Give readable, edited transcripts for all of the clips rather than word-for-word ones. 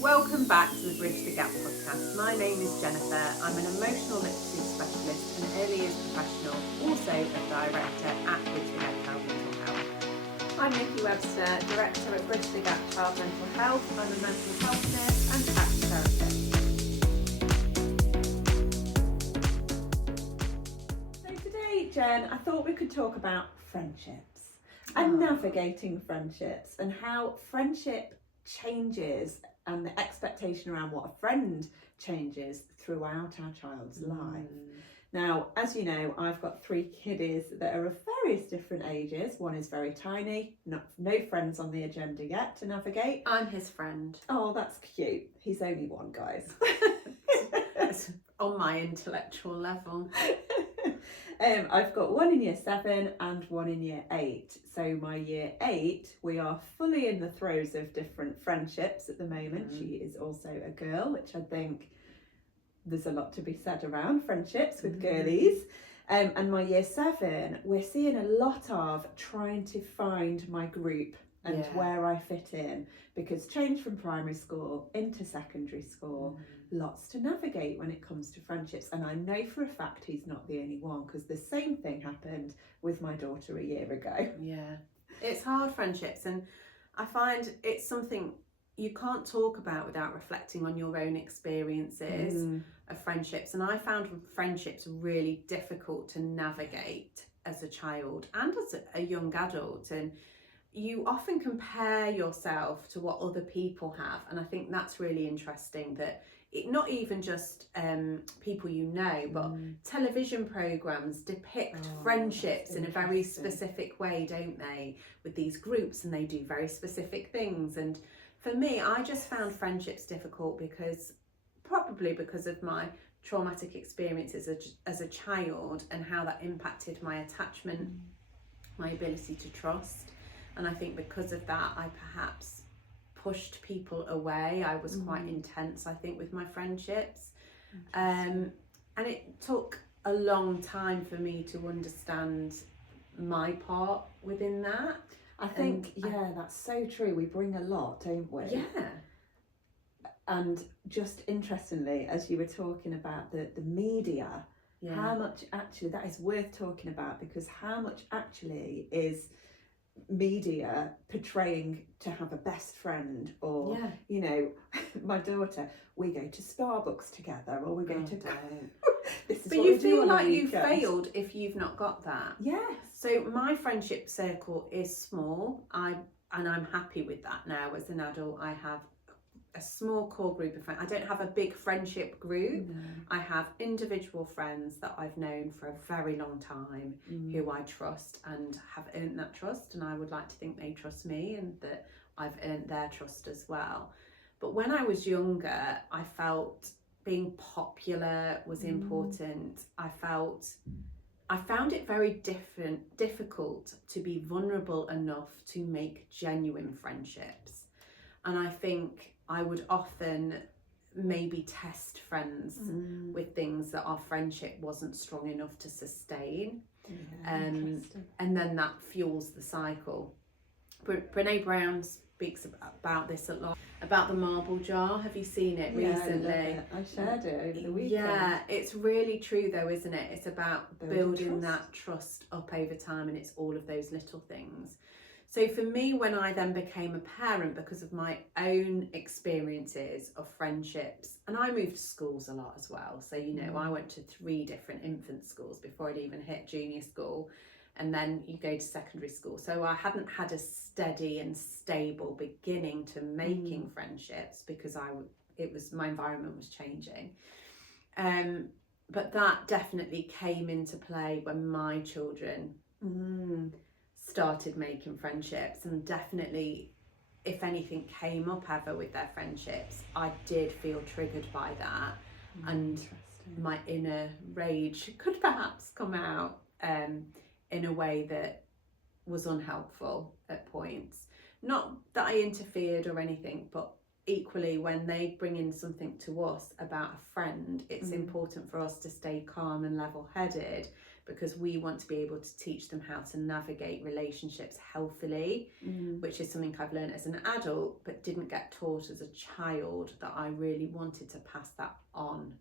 Welcome back to the Bridge the Gap podcast. My name is Jennifer. I'm an emotional literacy specialist and early years professional, also a director at Bridge the Gap Child Mental Health. I'm Nikki Webster, Director at Bridge the Gap Child Mental Health. I'm a mental health nurse and ACT therapist. So today, Jen, I thought we could talk about friendships and navigating friendships and how friendship changes and the expectation around what a friend changes throughout our child's life. Now, as you know, I've got 3 kiddies that are of various different ages. One is very tiny, no friends on the agenda yet to navigate. I'm his friend. Oh, that's cute. He's only 1, guys. It's on my intellectual level. I've got 1 in year 7 and 1 in year 8. So my year 8, we are fully in the throes of different friendships at the moment. She is also a girl, which I think there's a lot to be said around friendships with girlies. And my year 7, we're seeing a lot of trying to find my group and where I fit in, because change from primary school into secondary school, lots to navigate when it comes to friendships. And I know for a fact he's not the only one, because the same thing happened with my daughter a year ago. Yeah, it's hard, friendships, and I find it's something you can't talk about without reflecting on your own experiences of friendships. And I found friendships really difficult to navigate as a child and as a young adult, and you often compare yourself to what other people have, and I think that's really interesting, that it not even just people you know, but television programs depict friendships in a very specific way, don't they, with these groups, and they do very specific things. And for me, I just found friendships difficult probably because of my traumatic experiences as a child and how that impacted my attachment, my ability to trust. And I think because of that, I perhaps pushed people away. I was quite intense, I think, with my friendships. And it took a long time for me to understand my part within that. I think, that's so true. We bring a lot, don't we? Yeah. And just interestingly, as you were talking about the media, how much actually, that is worth talking about, because how much actually is media portraying to have a best friend, or you know, my daughter, we go to Starbucks together, or we go to this is but what you we do feel on like a you've weekend. failed if you've not got that. Yes. So my friendship circle is small. I'm happy with that now. As an adult, I have a small core group of friends. I don't have a big friendship group. I have individual friends that I've known for a very long time, who I trust and have earned that trust, and I would like to think they trust me and that I've earned their trust as well. But when I was younger, I felt being popular was important. I found it very difficult to be vulnerable enough to make genuine friendships. And I think I would often maybe test friends with things that our friendship wasn't strong enough to sustain. And then that fuels the cycle. Brene Brown speaks about this a lot, about the marble jar. Have you seen it recently? I shared it over the weekend. Yeah, it's really true though, isn't it? It's about building that trust up over time, and it's all of those little things. So for me, when I then became a parent, because of my own experiences of friendships, and I moved schools a lot as well. So, you know, I went to 3 different infant schools before I'd even hit junior school. And then you go to secondary school. So I hadn't had a steady and stable beginning to making friendships, because my environment was changing. But that definitely came into play when my children started making friendships, and definitely, if anything came up ever with their friendships, I did feel triggered by that, and my inner rage could perhaps come out in a way that was unhelpful at points. Not that I interfered or anything, but equally, when they bring in something to us about a friend, it's important for us to stay calm and level-headed, because we want to be able to teach them how to navigate relationships healthily, which is something I've learned as an adult but didn't get taught as a child, that I really wanted to pass that on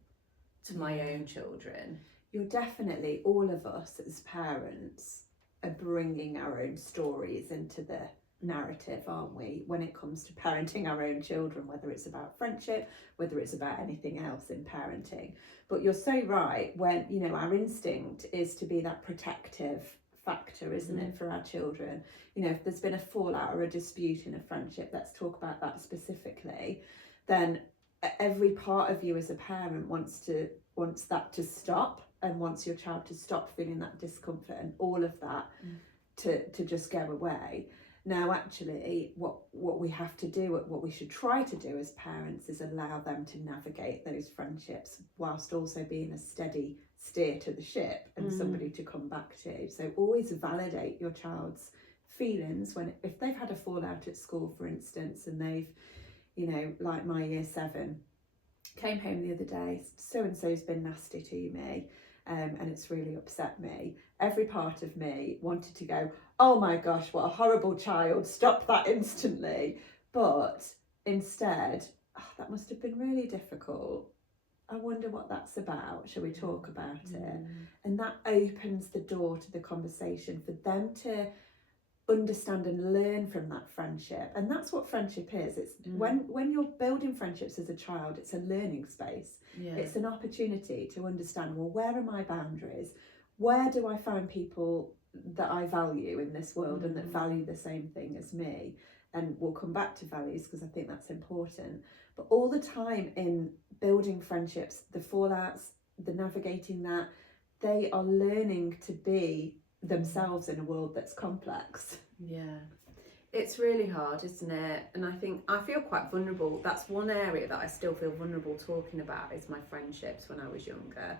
to my own children. You're definitely, all of us as parents are bringing our own stories into the narrative, aren't we, when it comes to parenting our own children, whether it's about friendship, whether it's about anything else in parenting. But you're so right, when, you know, our instinct is to be that protective factor, isn't it, for our children. You know, if there's been a fallout or a dispute in a friendship, let's talk about that specifically, then every part of you as a parent wants that to stop, and wants your child to stop feeling that discomfort and all of that to just go away. Now, actually, what we have to do, what we should try to do as parents, is allow them to navigate those friendships whilst also being a steady steer to the ship and somebody to come back to. So always validate your child's feelings if they've had a fallout at school, for instance, and they've, you know, like my year 7 came home the other day, so and so's been nasty to me, and it's really upset me. Every part of me wanted to go, oh my gosh, what a horrible child, stop that instantly. But instead, that must have been really difficult. I wonder what that's about. Shall we talk about it? And that opens the door to the conversation for them to understand and learn from that friendship. And that's what friendship is. It's when you're building friendships as a child, it's a learning space. It's an opportunity to understand, well, where are my boundaries? Where do I find people that I value in this world and that value the same thing as me? And we'll come back to values because I think that's important. But all the time in building friendships, the fallouts, the navigating that, they are learning to be themselves in a world that's complex. It's really hard, isn't it? And I think I feel quite vulnerable. That's one area that I still feel vulnerable talking about, is my friendships when I was younger.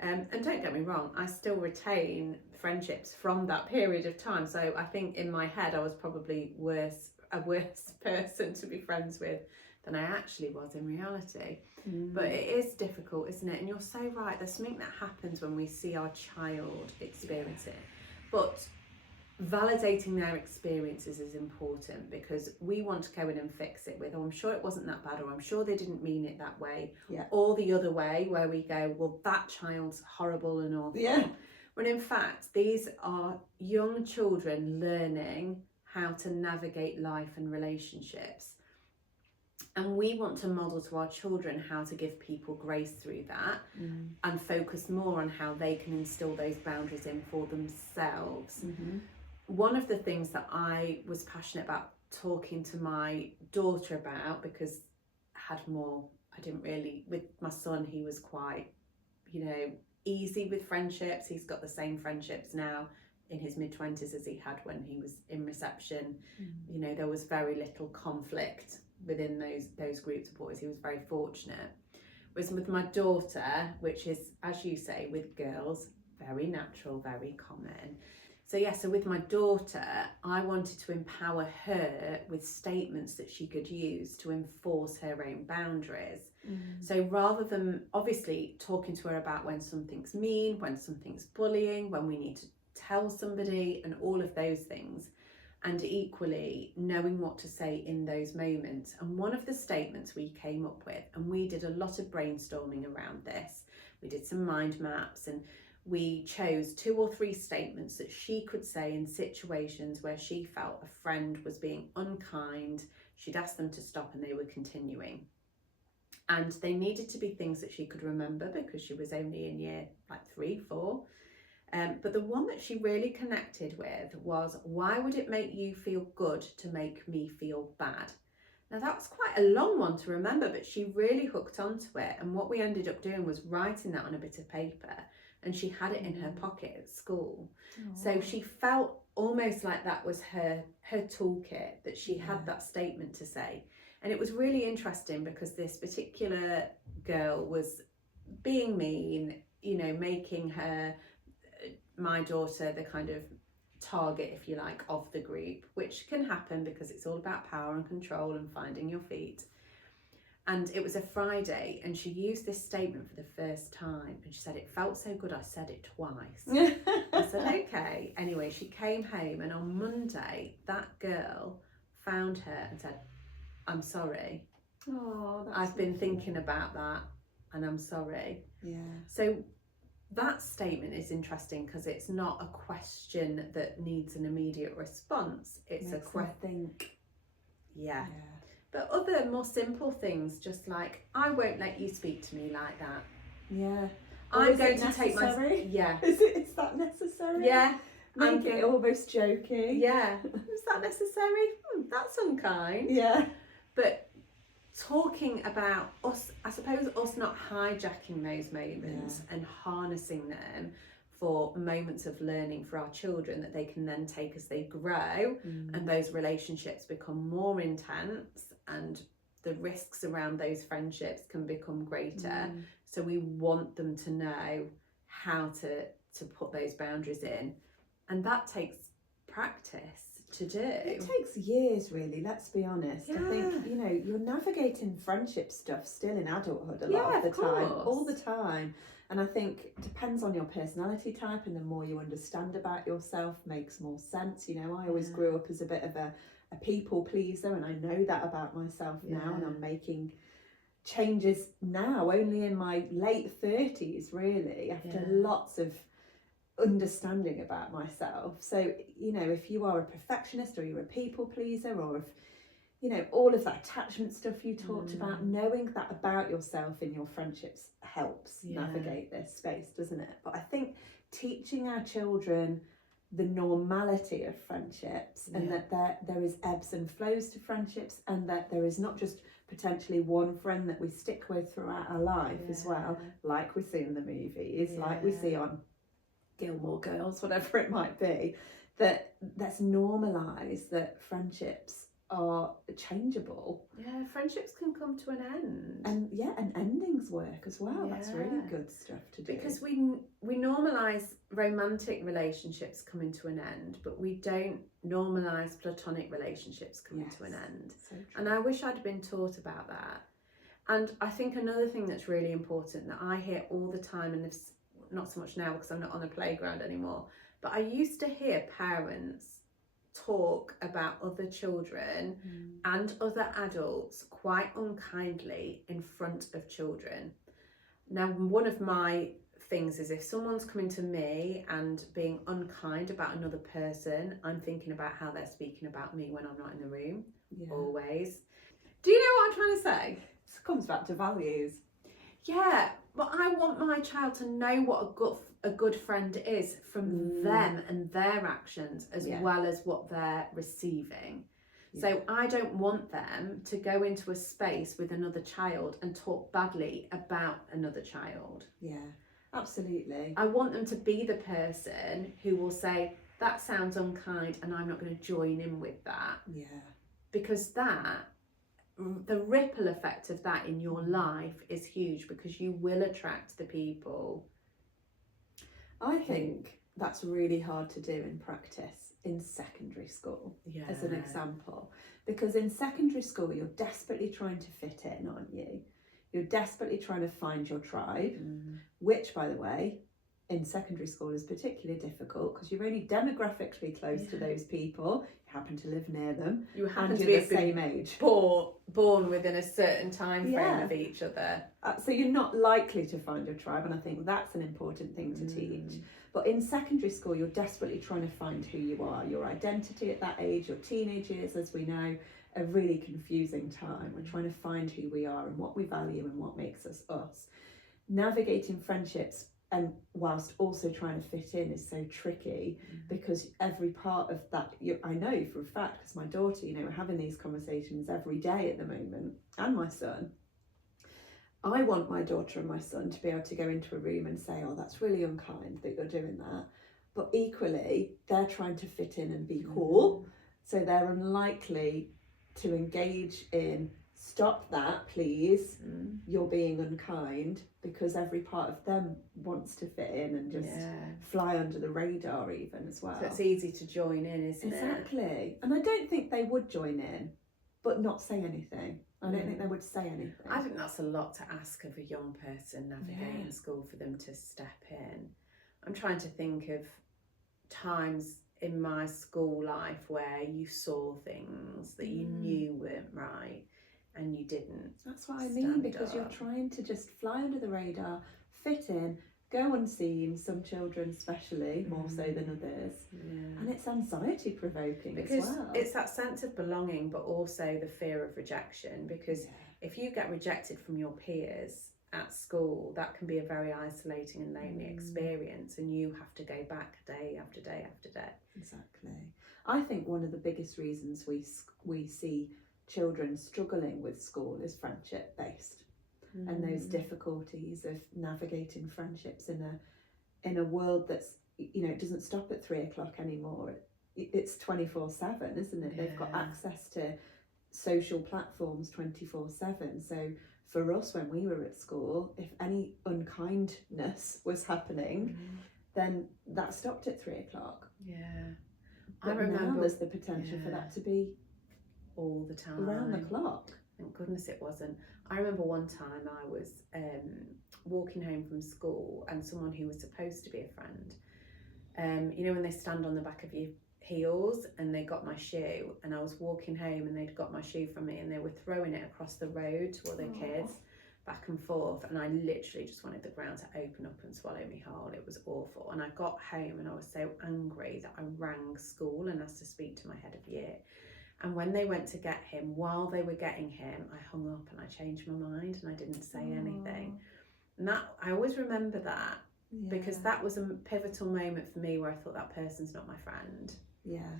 And don't get me wrong, I still retain friendships from that period of time. So I think in my head I was probably a worse person to be friends with than I actually was in reality. But it is difficult, isn't it? And you're so right, there's something that happens when we see our child experience it. But validating their experiences is important, because we want to go in and fix it with, oh, I'm sure it wasn't that bad, or I'm sure they didn't mean it that way, or the other way where we go, well, that child's horrible and awful. When in fact, these are young children learning how to navigate life and relationships. And we want to model to our children how to give people grace through that and focus more on how they can instill those boundaries in for themselves. One of the things that I was passionate about talking to my daughter about, because I didn't really, with my son, he was quite, you know, easy with friendships. He's got the same friendships now in his mid-20s as he had when he was in reception. You know, there was very little conflict within those groups of boys. He was very fortunate. Whereas with my daughter, which is, as you say, with girls, very natural, very common. So with my daughter, I wanted to empower her with statements that she could use to enforce her own boundaries. So rather than obviously talking to her about when something's mean, when something's bullying, when we need to tell somebody and all of those things, and equally knowing what to say in those moments. And one of the statements we came up with, and we did a lot of brainstorming around this, we did some mind maps, and we chose 2 or 3 statements that she could say in situations where she felt a friend was being unkind. She'd asked them to stop and they were continuing. And they needed to be things that she could remember, because she was only in year like 3, 4. But the one that she really connected with was, why would it make you feel good to make me feel bad? Now that was quite a long one to remember, but she really hooked onto it. And what we ended up doing was writing that on a bit of paper, and she had it in her pocket at school. So she felt almost like that was her toolkit, that she had that statement to say. And it was really interesting, because this particular girl was being mean, you know, making my daughter the kind of target, if you like, of the group, which can happen because it's all about power and control and finding your feet. And it was a Friday, and she used this statement for the first time, and she said, "It felt so good, I said it twice." I said, okay. Anyway, she came home, and on Monday, that girl found her and said, "I'm sorry. Oh, that's I've been thinking about that, and I'm sorry." Yeah. So that statement is interesting because it's not a question that needs an immediate response. It's Makes a question. think. Yeah. But other more simple things, just like, "I won't let you speak to me like that." Yeah. I'm going to take my... Yeah. Is that necessary? Yeah. Make it almost jokey. Yeah. Is that necessary? That's unkind. Yeah. But talking about us, I suppose, us not hijacking those moments and harnessing them for moments of learning for our children that they can then take as they grow, and those relationships become more intense and the risks around those friendships can become greater. So we want them to know how to put those boundaries in, and that takes practice to do. It takes years, really, let's be honest. I think, you know, you're navigating friendship stuff still in adulthood a lot of the time, all the time. And I think it depends on your personality type, and the more you understand about yourself makes more sense. You know, I always grew up as a bit of a people pleaser, and I know that about myself now, and I'm making changes now, only in my late 30s, really, after lots of understanding about myself. So, you know, if you are a perfectionist, or you're a people pleaser, or if, you know, all of that attachment stuff you talked about, knowing that about yourself in your friendships helps navigate this space, doesn't it? But I think teaching our children the normality of friendships, and that there is ebbs and flows to friendships, and that there is not just potentially one friend that we stick with throughout our life as well, like we see in the movies, like we see on Gilmore Girls, whatever it might be, that's normalised that friendships are changeable. Yeah, friendships can come to an end. And endings work as well. That's really good stuff to do. Because we normalise romantic relationships coming to an end, but we don't normalise platonic relationships coming to an end. So true. And I wish I'd been taught about that. And I think another thing that's really important that I hear all the time, and it's not so much now because I'm not on a playground anymore, but I used to hear parents talk about other children and other adults quite unkindly in front of children. Now, one of my things is, if someone's coming to me and being unkind about another person, I'm thinking about how they're speaking about me when I'm not in the room, always. Do you know what I'm trying to say? This comes back to values. Yeah, but I want my child to know what a good friend is from them and their actions, as well as what they're receiving. So I don't want them to go into a space with another child and talk badly about another child. Yeah, absolutely. I want them to be the person who will say, "That sounds unkind and I'm not going to join in with that." Yeah. Because the ripple effect of that in your life is huge, because you will attract the people. I think that's really hard to do in practice in secondary school, as an example, because in secondary school you're desperately trying to fit in, aren't you? You're desperately trying to find your tribe, which, by the way, in secondary school is particularly difficult because you're only demographically close to those people. You happen to live near them. You happen and to you're be the same age. Born within a certain time frame of each other. So you're not likely to find your tribe, and I think that's an important thing to teach. But in secondary school, you're desperately trying to find who you are. Your identity at that age, your teenage years, as we know, a really confusing time. We're trying to find who we are and what we value and what makes us us. Navigating friendships and whilst also trying to fit in is so tricky, because every part of that, I know for a fact, because my daughter, you know, we're having these conversations every day at the moment, and my son. I want my daughter and my son to be able to go into a room and say, "Oh, that's really unkind that you're doing that." But equally, they're trying to fit in and be cool. So they're unlikely to engage in, "Stop that, please. You're being unkind," because every part of them wants to fit in and just fly under the radar even as well. So it's easy to join in, isn't it? Exactly. And I don't think they would join in, but not say anything. I don't think they would say anything. I think that's a lot to ask of a young person navigating school for them to step in. I'm trying to think of times in my school life where you saw things that you knew weren't right and you didn't. That's what I mean, because you're trying to just fly under the radar, fit in, go unseen, some children especially, more so than others. Yeah. And it's anxiety provoking because as well. It's that sense of belonging, but also the fear of rejection, because if you get rejected from your peers at school, that can be a very isolating and lonely experience, and you have to go back day after day after day. Exactly. I think one of the biggest reasons we see children struggling with school is friendship based. And those difficulties of navigating friendships in a world that's, it doesn't stop at 3 o'clock anymore. It's 24/7, isn't it? Yeah. They've got access to social platforms 24/7. So for us, when we were at school, if any unkindness was happening, then that stopped at 3 o'clock. Yeah. But I remember now there's the potential for that to be all the time, around the clock. Thank goodness it wasn't. I remember one time I was walking home from school, and someone who was supposed to be a friend, when they stand on the back of your heels, and they got my shoe, and I was walking home and they'd got my shoe from me, and they were throwing it across the road to other kids, back and forth, and I literally just wanted the ground to open up and swallow me whole. It was awful. And I got home and I was so angry that I rang school and asked to speak to my head of year. And when they went to get him, while they were getting him, I hung up and I changed my mind and I didn't say anything. And that, I always remember that, because that was a pivotal moment for me where I thought, that person's not my friend. Yeah.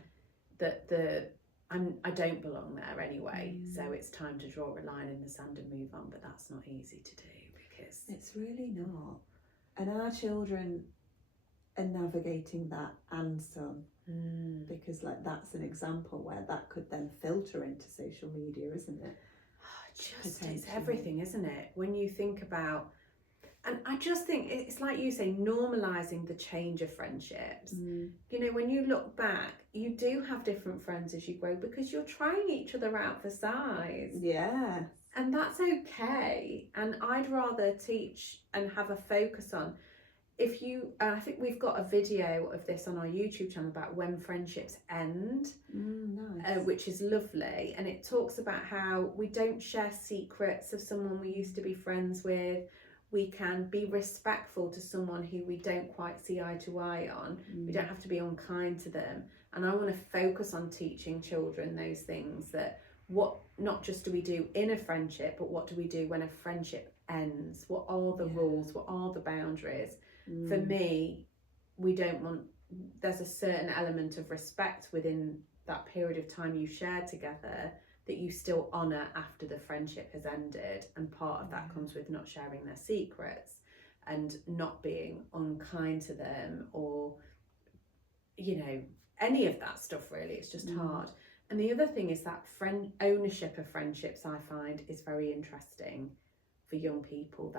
I don't belong there anyway, so it's time to draw a line in the sand and move on. But that's not easy to do, because it's really not. And our children are navigating that and some. Because that's an example where that could then filter into social media, isn't it? It's everything, isn't it? When you think about, and I just think it's like you say, normalising the change of friendships. When you look back, you do have different friends as you grow, because you're trying each other out for size. Yeah. And that's okay. And I'd rather teach and have a focus on, I think we've got a video of this on our YouTube channel about when friendships end, nice. Which is lovely. And it talks about how we don't share secrets of someone we used to be friends with. We can be respectful to someone who we don't quite see eye to eye on. We don't have to be unkind to them. And I want to focus on teaching children those things, that what not just do we do in a friendship, but what do we do when a friendship ends? What are the rules? What are the boundaries? For me, there's a certain element of respect within that period of time you share together that you still honour after the friendship has ended, and part of that comes with not sharing their secrets and not being unkind to them, or any of that stuff really. It's just hard. And the other thing is that ownership of friendships, I find, is very interesting for young people,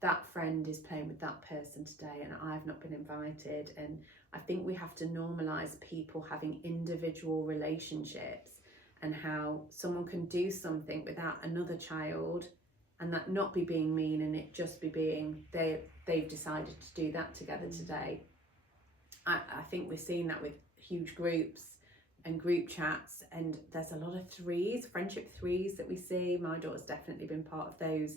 that friend is playing with that person today and I've not been invited. And I think we have to normalise people having individual relationships, and how someone can do something without another child and that not be being mean, and it just be being they've decided to do that together today. I think we're seeing that with huge groups and group chats, and there's a lot of friendship threes that we see. My daughter's definitely been part of those,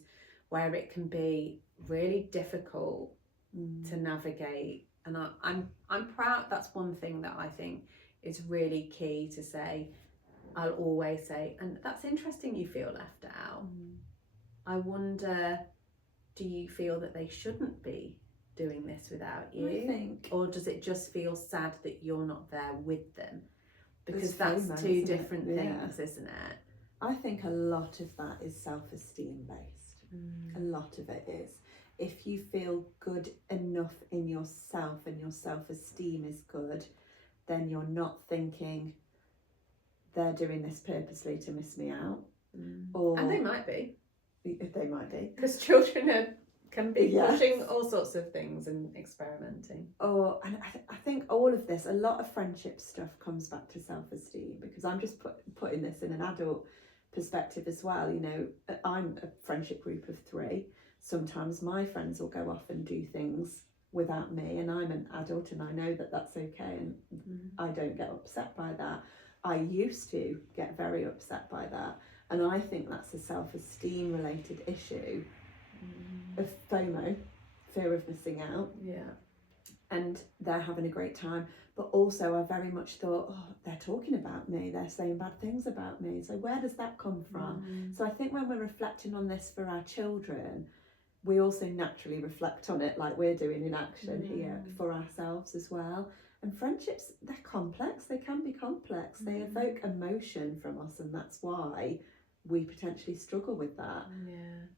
where it can be really difficult to navigate. And I'm proud. That's one thing that I think is really key to say. I'll always say, and that's interesting you feel left out. I wonder, do you feel that they shouldn't be doing this without you? I think. Or does it just feel sad that you're not there with them? Because that's two different things, isn't it? I think a lot of that is self-esteem based. A lot of it is. If you feel good enough in yourself and your self-esteem is good, then you're not thinking, they're doing this purposely to miss me out. And they might be. They might be. Because children can be pushing all sorts of things and experimenting. And I think all of this, a lot of friendship stuff comes back to self-esteem, because I'm just putting this in an adult perspective as well. You know, I'm a friendship group of 3. Sometimes my friends will go off and do things without me, and I'm an adult and I know that that's okay, and I don't get upset by that. I used to get very upset by that, and I think that's a self-esteem related issue of FOMO, fear of missing out. Yeah. And they're having a great time, but also I very much thought, oh, they're talking about me, they're saying bad things about me, so where does that come from? So I think when we're reflecting on this for our children, we also naturally reflect on it like we're doing in action here for ourselves as well. And friendships, they're complex, they can be complex, they evoke emotion from us, and that's why we potentially struggle with that.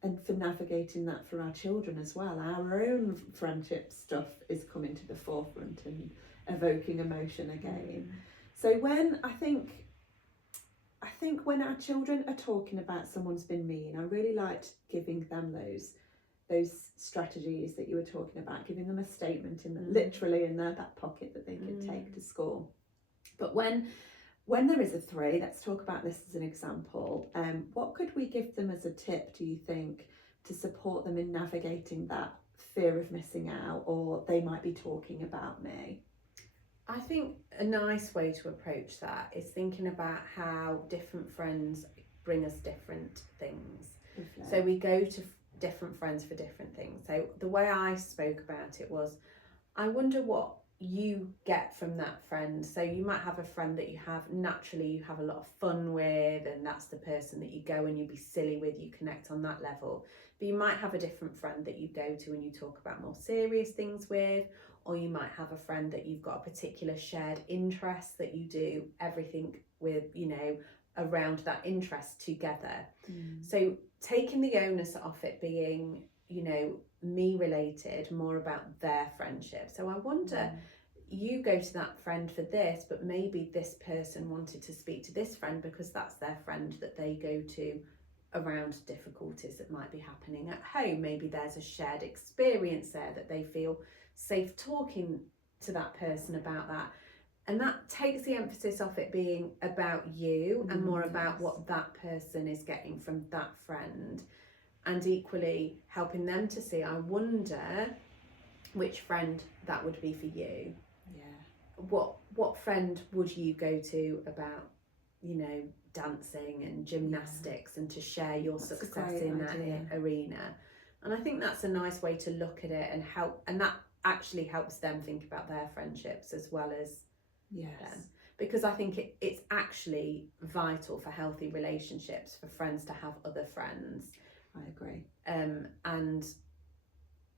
And for navigating that for our children as well, our own friendship stuff is coming to the forefront and evoking emotion again. So when I think when our children are talking about someone's been mean, I really liked giving them those strategies that you were talking about, giving them a statement literally in their back pocket that they could take to school. But when there is a 3, let's talk about this as an example. What could we give them as a tip, do you think, to support them in navigating that fear of missing out, or they might be talking about me? I think a nice way to approach that is thinking about how different friends bring us different things. Lovely. So we go to different friends for different things. So the way I spoke about it was, I wonder what you get from that friend. So you might have a friend that you have a lot of fun with, and that's the person that you go and you be silly with, you connect on that level. But you might have a different friend that you go to and you talk about more serious things with, or you might have a friend that you've got a particular shared interest that you do everything with, you know, around that interest together. So taking the onus off it being, you know, me related, more about their friendship. So I wonder, you go to that friend for this, but maybe this person wanted to speak to this friend because that's their friend that they go to around difficulties that might be happening at home. Maybe there's a shared experience there that they feel safe talking to that person about that. And that takes the emphasis off it being about you and more about what that person is getting from that friend. And equally helping them to see, I wonder which friend that would be for you. What friend would you go to about, you know, dancing and gymnastics and to share your success in that arena? And I think that's a nice way to look at it and help, and that actually helps them think about their friendships as well as them. Because I think it's actually vital for healthy relationships for friends to have other friends. I agree. And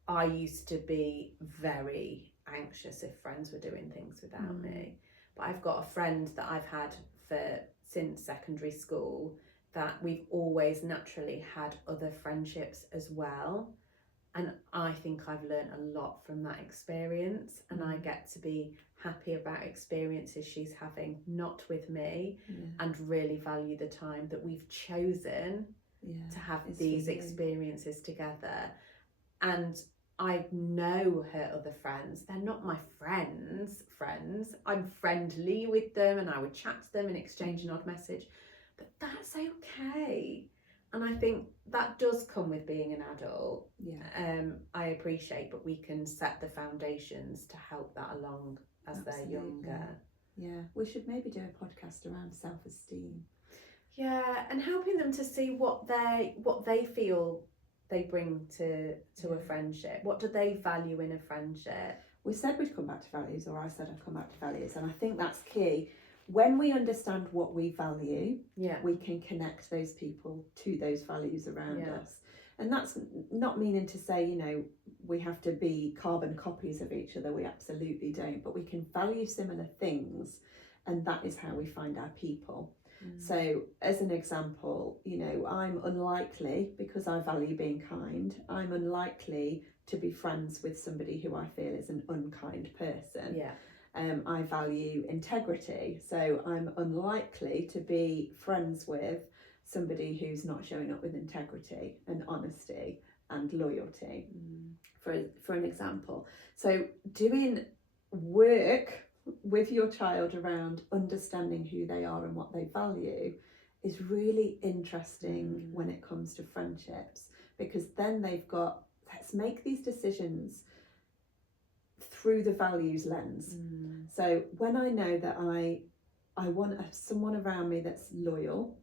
I used to be very anxious if friends were doing things without me. But I've got a friend that I've had since secondary school that we've always naturally had other friendships as well. And I think I've learned a lot from that experience, and I get to be happy about experiences she's having, not with me, and really value the time that we've chosen to have these experiences together. And I know her other friends, they're not my friends. I'm friendly with them and I would chat to them and exchange an odd message, but that's okay. And I think that does come with being an adult. I appreciate, but we can set the foundations to help that along as they're younger. We should maybe do a podcast around self-esteem. And helping them to see what they feel they bring to a friendship. What do they value in a friendship? We said we'd come back to values, or I said I'd come back to values, and I think that's key. When we understand what we value, we can connect those people to those values around us. And that's not meaning to say, you know, we have to be carbon copies of each other. We absolutely don't. But we can value similar things, and that is how we find our people. So as an example, you know, I'm unlikely, because I value being kind, I'm unlikely to be friends with somebody who I feel is an unkind person. I value integrity, so I'm unlikely to be friends with somebody who's not showing up with integrity and honesty and loyalty, for an example. So doing work with your child around understanding who they are and what they value is really interesting when it comes to friendships, because then they've got, let's make these decisions through the values lens. So when I know that I want someone around me that's loyal,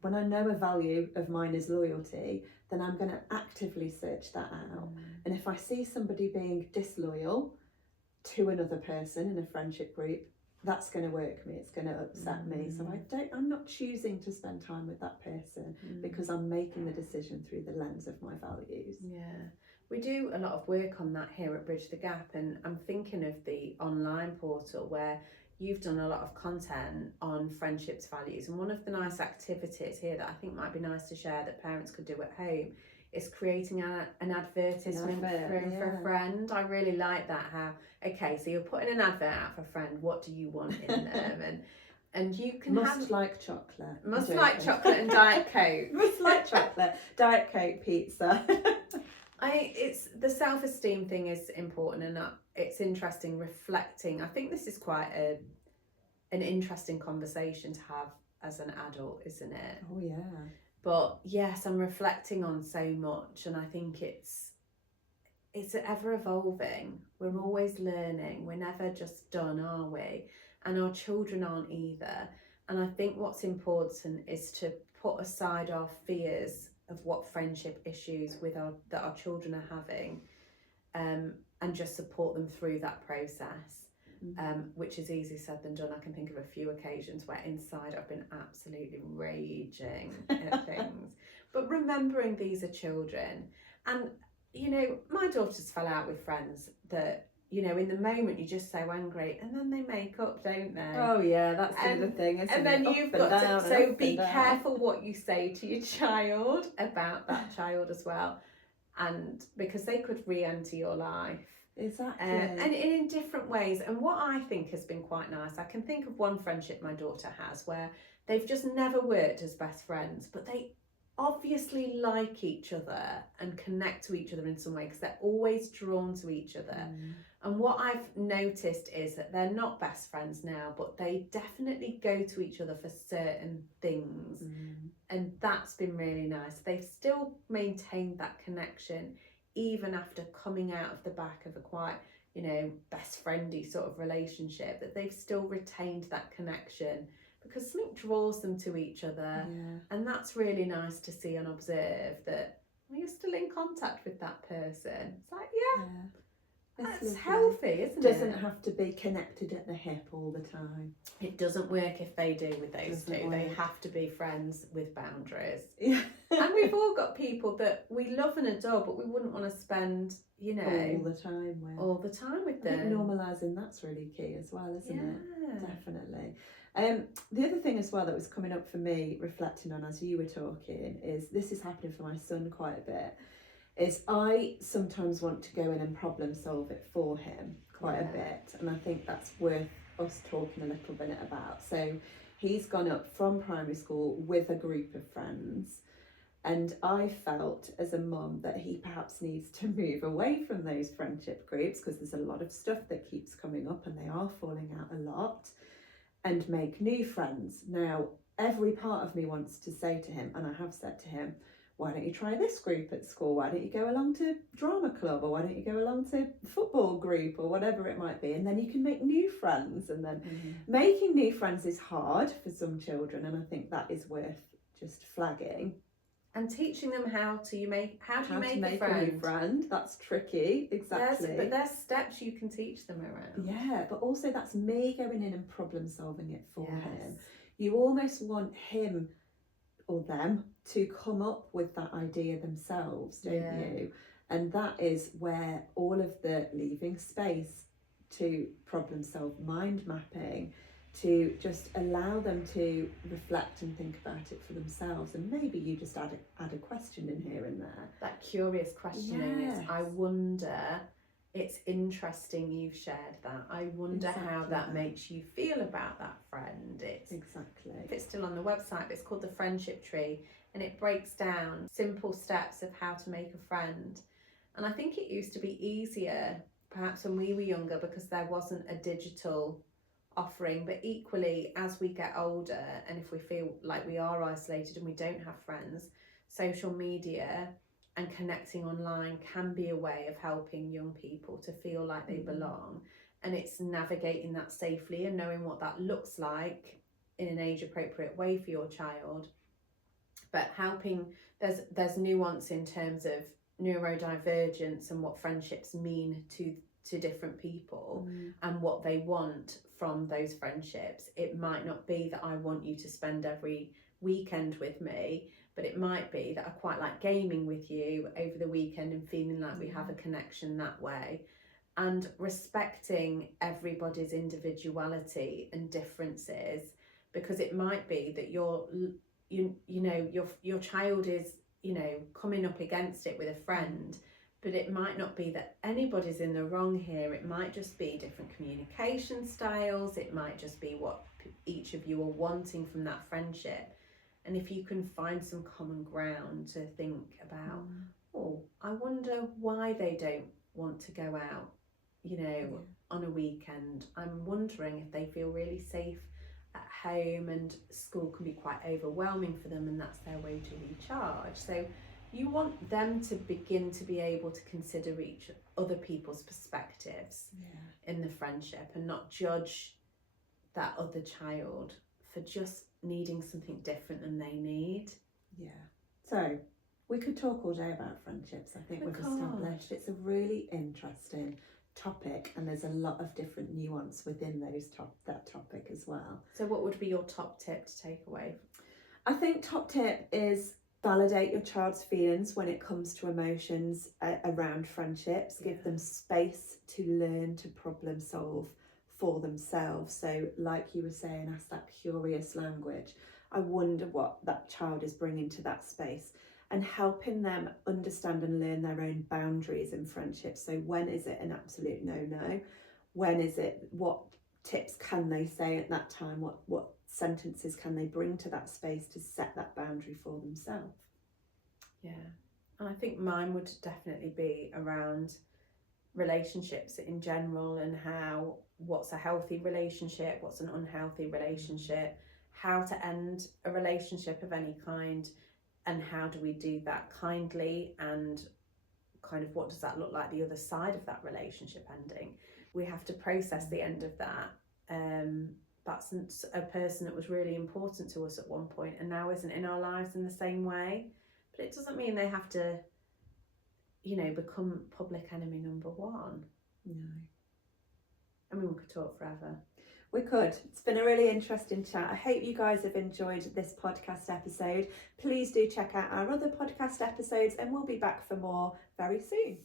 when I know a value of mine is loyalty, then I'm going to actively search that out. And if I see somebody being disloyal to another person in a friendship group, that's going to work me, it's going to upset me. So I'm not choosing to spend time with that person because I'm making the decision through the lens of my values. Yeah, we do a lot of work on that here at Bridge the Gap, and I'm thinking of the online portal where you've done a lot of content on friendships values, and one of the nice activities here that I think might be nice to share that parents could do at home is creating an advertisement for a friend. I really like that. How, okay, so you're putting an advert out for a friend, what do you want in them? And you can must like chocolate. Must like chocolate and Diet Coke. Must like chocolate, Diet Coke, pizza. It's the self-esteem thing is important, and it's interesting reflecting. I think this is quite an interesting conversation to have as an adult, isn't it? Oh yeah. But yes, I'm reflecting on so much, and I think it's ever evolving. We're always learning. We're never just done, are we? And our children aren't either. And I think what's important is to put aside our fears of what friendship issues that our children are having, and just support them through that process. Which is easier said than done. I can think of a few occasions where inside I've been absolutely raging at things. But remembering these are children, and my daughters fell out with friends that in the moment you're just so angry, and then they make up, don't they? Oh yeah, that's the other thing, isn't it? And then you've got to, so be careful what you say to your child about that child as well, and because they could re-enter your life. Exactly. And in different ways. And what I think has been quite nice, I can think of one friendship my daughter has where they've just never worked as best friends, but they obviously like each other and connect to each other in some way because they're always drawn to each other. And what I've noticed is that they're not best friends now, but they definitely go to each other for certain things. And that's been really nice. They've still maintained that connection even after coming out of the back of a quite, best friendy sort of relationship, that they've still retained that connection because something draws them to each other. And that's really nice to see and observe that you're still in contact with that person. It's like, that's healthy, isn't it? Doesn't have to be connected at the hip all the time. It doesn't work if they do with those two. They have to be friends with boundaries. And we've all got people that we love and adore, but we wouldn't want to spend, all the time with them. I think normalising that's really key as well, isn't it? Definitely. The other thing as well that was coming up for me, reflecting on as you were talking, is this is happening for my son quite a bit. Is I sometimes want to go in and problem solve it for him quite a bit, and I think that's worth us talking a little bit about. So he's gone up from primary school with a group of friends, and I felt as a mum that he perhaps needs to move away from those friendship groups because there's a lot of stuff that keeps coming up and they are falling out a lot, and make new friends. Now every part of me wants to say to him, and I have said to him, why don't you try this group at school? Why don't you go along to drama club? Or why don't you go along to football group or whatever it might be? And then you can make new friends. And then making new friends is hard for some children. And I think that is worth just flagging. And teaching them how do you make a new friend. That's tricky. Exactly. But there's steps you can teach them around. Yeah, but also that's me going in and problem solving it for him. You almost want him or them to come up with that idea themselves, don't you? And that is where all of the leaving space to problem solve, mind mapping, to just allow them to reflect and think about it for themselves. And maybe you just add a question in here and there. That curious questioning is, I wonder, it's interesting you've shared that. I wonder how that makes you feel about that friend. It's still on the website, but it's called the Friendship Tree, and it breaks down simple steps of how to make a friend. And I think it used to be easier, perhaps when we were younger, because there wasn't a digital offering. But equally, as we get older and if we feel like we are isolated and we don't have friends, social media and connecting online can be a way of helping young people to feel like they belong. And it's navigating that safely and knowing what that looks like in an age appropriate way for your child. But helping, there's nuance in terms of neurodivergence and what friendships mean to different people and what they want from those friendships. It might not be that I want you to spend every weekend with me, but it might be that I quite like gaming with you over the weekend and feeling like we have a connection that way. And respecting everybody's individuality and differences, because it might be that your child is, coming up against it with a friend, but it might not be that anybody's in the wrong here. It might just be different communication styles. It might just be what each of you are wanting from that friendship. And if you can find some common ground to think about, I wonder why they don't want to go out, on a weekend. I'm wondering if they feel really safe at home, and school can be quite overwhelming for them, and that's their way to recharge. So you want them to begin to be able to consider each other people's perspectives in the friendship and not judge that other child for just needing something different than they need. So we could talk all day about friendships. I think we've established it's a really interesting topic, and there's a lot of different nuance within that topic as well. So what would be your top tip to take away? I think top tip is validate your child's feelings when it comes to emotions around friendships. Give them space to learn to problem solve for themselves. So like you were saying, ask that curious language. I wonder what that child is bringing to that space, and helping them understand and learn their own boundaries in friendships. So when is it an absolute no-no? When is it, what tips can they say at that time? What sentences can they bring to that space to set that boundary for themselves? Yeah, and I think mine would definitely be around relationships in general, and what's a healthy relationship, what's an unhealthy relationship, how to end a relationship of any kind, and how do we do that kindly, and kind of what does that look like the other side of that relationship ending. We have to process the end of that. That's a person that was really important to us at one point and now isn't in our lives in the same way, but it doesn't mean they have to become public enemy number one. No. I mean, we could talk forever. We could. It's been a really interesting chat. I hope you guys have enjoyed this podcast episode. Please do check out our other podcast episodes, and we'll be back for more very soon.